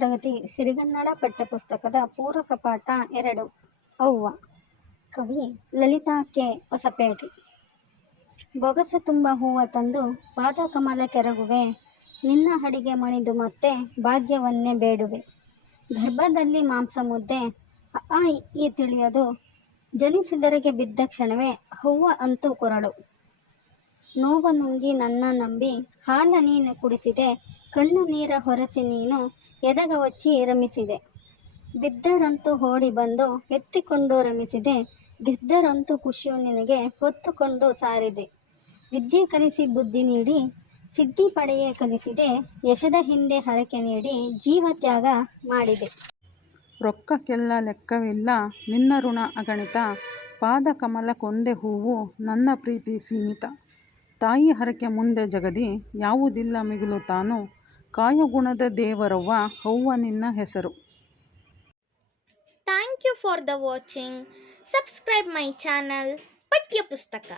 ತರಗತಿ ಸಿರಿಗನ್ನಡ ಪಠ್ಯಪುಸ್ತಕದ ಪೂರಕ ಪಾಠ 2 ಅವ್ವ. ಕವಿ ಲಲಿತಾ ಕೆ. ಹೊಸಪೇಟೆ. ಬೊಗಸೆ ತುಂಬ ಹೂವ ತಂದು ಪಾದ ಕಮಲ ಕೆರಗುವೆ, ನಿನ್ನ ಹಡಿಗೆ ಮಣಿದು ಮತ್ತೆ ಭಾಗ್ಯವನ್ನೇ ಬೇಡುವೆ. ಗರ್ಭದಲ್ಲಿ ಮಾಂಸ ಮುದ್ದೆ ಅ ಈ ತಿಳಿಯದು, ಜನಿಸಿದರೆಗೆ ಬಿದ್ದ ಕ್ಷಣವೇ ಅವ್ವ ಅಂತೂ ಕೊರಳು. ನೋವ ನುಂಗಿ ನನ್ನ ನಂಬಿ ಹಾಲ ನೀನು ಕುಡಿಸಿದೆ, ಕಣ್ಣ ನೀರ ಹೊರಸಿ ನೀನು ಎದೆಗವಚ್ಚಿ ರಮಿಸಿದೆ. ಬಿದ್ದರಂತೂ ಓಡಿ ಬಂದು ಎತ್ತಿಕೊಂಡು ರಮಿಸಿದೆ, ಗೆದ್ದರಂತೂ ಖುಷಿಯು ನಿನಗೆ ಹೊತ್ತುಕೊಂಡು ಸಾರಿದೆ. ವಿದ್ಯೆ ಕಲಿಸಿ ಬುದ್ಧಿ ನೀಡಿ ಸಿದ್ಧಿ ಪಡೆಯೇ ಕಲಿಸಿದೆ, ಯಶದ ಹಿಂದೆ ಹರಕೆ ನೀಡಿ ಜೀವ ತ್ಯಾಗ ಮಾಡಿದೆ. ರೊಕ್ಕಕ್ಕೆಲ್ಲ ಲೆಕ್ಕವಿಲ್ಲ ನಿನ್ನ ಋಣ ಅಗಣಿತ, ಪಾದ ಕಮಲ ಕೊಂದೆ ಹೂವು ನನ್ನ ಪ್ರೀತಿ ಸೀಮಿತ. ತಾಯಿ ಹರಕೆ ಮುಂದೆ ಜಗದಿ ಯಾವುದಿಲ್ಲ ಮಿಗಿಲು ತಾನು, ಕಾಯಗುಣದ ದೇವರವ್ವ ಅವ್ವ ನಿನ್ನ ಹೆಸರು. Thank you for the watching. Subscribe my channel Paಠ್ಯ ಪುಸ್ತಕ.